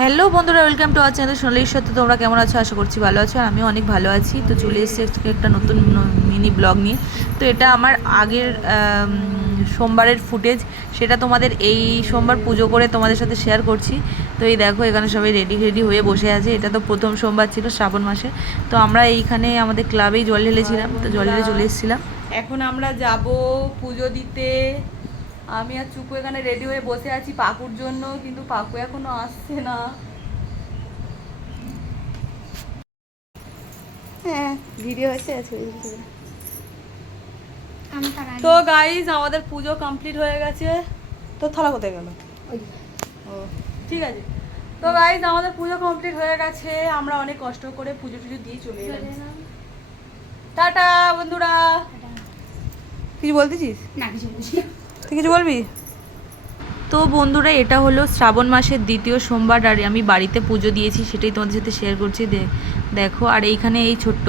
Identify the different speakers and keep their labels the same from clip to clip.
Speaker 1: Hello বন্ধুরা welcome to our channel সোনালির সত্যি তোমরা কেমন আছো? আশা করছি ভালো আছো আর আমি অনেক ভালো আছি। তো চলে এসেছি একটা নতুন মিনি ব্লগ নিয়ে। তো এটা আমার আগের সোমবারের ফুটেজ সেটা তোমাদের এই সোমবার পুজো করে তোমাদের সাথে শেয়ার করছি। তো এই দেখো, এখানে সবাই রেডি রেডি হয়ে বসে আছে। এটা তো প্রথম সোমবার ছিল শ্রাবণ মাসে। তো আমরা এইখানে আমাদের ক্লাবেই জল ঢেলেছিলাম। তো জল ঢেলে চলে এসেছিলাম। এখন আমরা যাব পুজো দিতে। আমি আর চুকু এখানে রেডি হয়ে বসে আছি পাকুর জন্য কিন্তু পাকু এখনও আসছে না।
Speaker 2: হ্যাঁ ভিডিও
Speaker 1: তো গাইজ আমাদের পুজো কমপ্লিট হয়ে গেছে। তো থালা কোথায় গেল? ও ঠিক আছে। তো গাইজ আমাদের পুজো কমপ্লিট হয়ে গেছে। আমরা অনেক কষ্ট করে পুজো টুজো দিয়ে চলে এলাম। টাটা বন্ধুরা। কিছু বলতেছিস
Speaker 2: না কিছু বলছি
Speaker 1: তুই কিছু বলবি? তো বন্ধুরা, এটা হলো শ্রাবণ মাসের দ্বিতীয় সোমবার, আর আমি বাড়িতে পুজো দিয়েছি, সেটাই তোমাদের সাথে শেয়ার করছি। দেখো, আর এইখানে এই ছোট্ট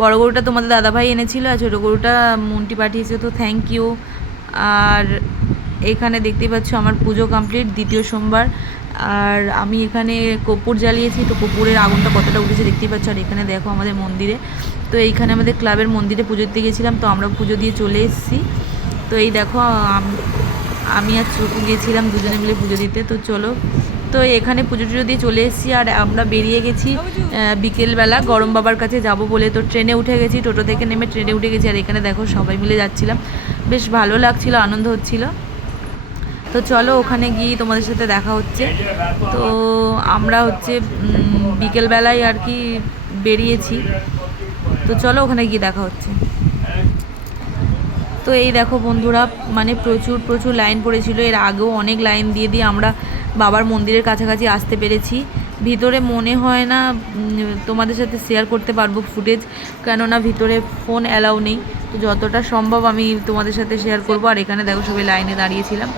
Speaker 1: বড় গরুটা তোমাদের দাদাভাই এনেছিল, আর ছোটো গরুটা মুন্টি পাঠিয়েছে, তো থ্যাংক ইউ আর এখানে দেখতেই পাচ্ছ আমার পুজো কমপ্লিট দ্বিতীয় সোমবার। আর আমি এখানে কপুর জ্বালিয়েছি, তো কপুরের আগুনটা কতটা উঠেছে দেখতেই পাচ্ছ। আর এখানে দেখো আমাদের মন্দিরে, তো এইখানে আমাদের ক্লাবের মন্দিরে পুজো দিতে গেছিলাম, তো আমরা পুজো দিয়ে চলে এসেছি। তো এই দেখো, আমি আর চুকু গিয়েছিলাম দুজনে মিলে পুজো দিতে, তো চলো। তো এখানে পুজো টুজো দিয়ে চলে এসেছি আর আমরা বেরিয়ে গেছি বিকেলবেলা। গরম বাবার কাছে যাব বলে তো ট্রেনে উঠে গেছি, টোটো থেকে নেমে ট্রেনে উঠে গেছি, আর এখানে দেখো সবাই মিলে যাচ্ছিলাম। বেশ ভালো লাগছিল, আনন্দ হচ্ছিল। তো চলো ওখানে গিয়ে তোমাদের সাথে দেখা হচ্ছে। তো আমরা হচ্ছে বিকেলবেলায় আর কি বেরিয়েছি। তো চলো ওখানে গিয়ে দেখা হচ্ছে। তো এই দেখো বন্ধুরা মানে প্রচুর প্রচুর লাইন পড়েছিল। এর আগেও অনেক লাইন দিয়ে দিয়ে আমরা বাবার মন্দিরের কাছাকাছি আসতে পেরেছি। ভিতরে মনে হয় না তোমাদের সাথে শেয়ার করতে পারব ফুটেজ কেননা ভিতরে ফোন অ্যালাউ নেই। তো যতটা সম্ভব আমি তোমাদের সাথে শেয়ার করব। আর এখানে দেখো সবাই লাইনে দাঁড়িয়েছিলাম।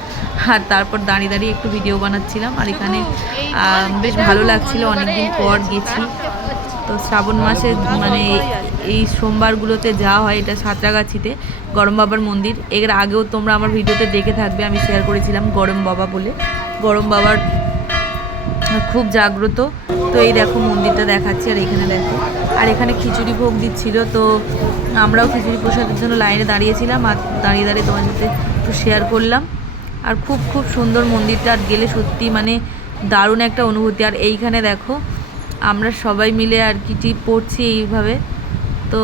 Speaker 1: আর তারপর দাঁড়িয়ে দাঁড়িয়ে একটু ভিডিও বানাচ্ছিলাম। আর এখানে বেশ ভালো লাগছিল। অনেকদিন পর গেছি। তো শ্রাবণ মাসে মানে এই সোমবারগুলোতে যাওয়া হয় এটা সাঁতরাগাছিতে, গরম বাবার মন্দির। এর আগেও তোমরা আমার ভিডিওতে দেখে থাকবে, আমি শেয়ার করেছিলাম গরম বাবা বলে। গরম বাবার খুব জাগ্রত। তো এই দেখো মন্দিরটা দেখাচ্ছি আর এখানে দেখো। আর এখানে খিচুড়ি ভোগ দিচ্ছিল, তো আমরাও খিচুড়ি প্রসাদের জন্য লাইনে দাঁড়িয়েছিলাম আর দাঁড়িয়ে দাঁড়িয়ে তোমার সাথে একটু শেয়ার করলাম। আর খুব খুব সুন্দর মন্দিরটা আর গেলে সত্যি মানে দারুণ একটা অনুভূতি। আর এইখানে দেখো আমরা সবাই মিলে আর কি টিপ পড়ছি এইভাবে। তো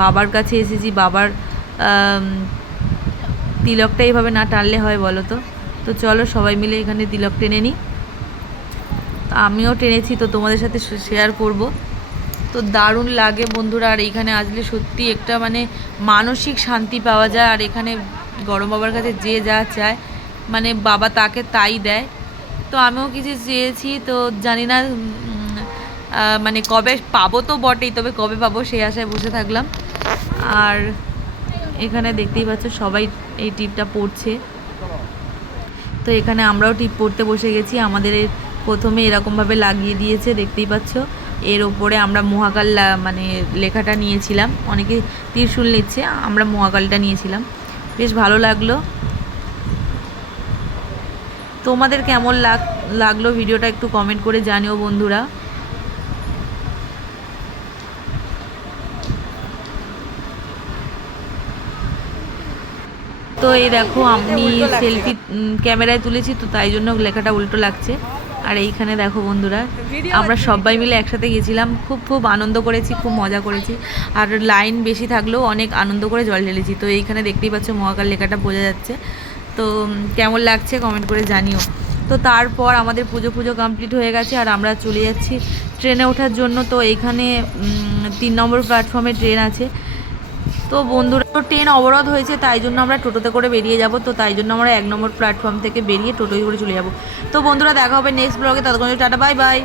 Speaker 1: বাবার কাছে এসেছি, বাবার তিলকটা এইভাবে না টানলে হয় বলো তো তো চলো সবাই মিলে এখানে তিলক টেনে নিই। আমিও টেনেছি, তো তোমাদের সাথে শেয়ার করব। তো দারুণ লাগে বন্ধুরা, আর এখানে আসলে সত্যি একটা মানে মানসিক শান্তি পাওয়া যায়। আর এখানে গরম বাবার কাছে যে যা চায় মানে বাবা তাকে তাই দেয়। তো আমিও কিছু চেয়েছি, তো জানি না মানে কবে পাবো তো বটেই, তবে কবে পাবো সেই আশায় বসে থাকলাম। আর এখানে দেখতেই পাচ্ছ সবাই এই টিপটা পড়ছে। তো এখানে আমরাও টিপ পড়তে বসে গেছি। আমাদের প্রথমে এরকমভাবে লাগিয়ে দিয়েছে, দেখতেই পাচ্ছ। এর ওপরে আমরা মহাকাল মানে লেখাটা নিয়েছিলাম। অনেকে ত্রিশুল নিচ্ছে, আমরা মহাকালটা নিয়েছিলাম। বেশ ভালো লাগল। তোমাদের কেমন লাগ, লাগল ভিডিওটা একটু কমেন্ট করে জানিও বন্ধুরা। তো এই দেখো, আমি সেলফি ক্যামেরায় তুলেছি, তো তাই জন্য লেখাটা উল্টো লাগছে। আর এইখানে দেখো বন্ধুরা, আমরা সবাই মিলে একসাথে গেছিলাম, খুব খুব আনন্দ করেছি, খুব মজা করেছি। আর লাইন বেশি থাকলেও অনেক আনন্দ করে জল ঢেলেছি। তো এইখানে দেখতেই পাচ্ছ মহাকাল লেখাটা বোঝা যাচ্ছে। তো কেমন লাগছে কমেন্ট করে জানিও। তো তারপর আমাদের পুজো পুজো কমপ্লিট হয়ে গেছে, আর আমরা চলে যাচ্ছি ট্রেনে ওঠার জন্য। তো এইখানে তিন নম্বর প্ল্যাটফর্মে ট্রেন আছে। তো বন্ধুরা, তো ট্রেন অবরোধ হয়েছে, তাই জন্য আমরা টোটোতে করে বেরিয়ে যাব। তো তাই জন্য আমরা এক নম্বর প্ল্যাটফর্ম থেকে বেরিয়ে টোটোয় করে চলে যাব। তো বন্ধুরা, দেখা হবে নেক্সট ব্লগে ততক্ষণ টাটা বাই বাই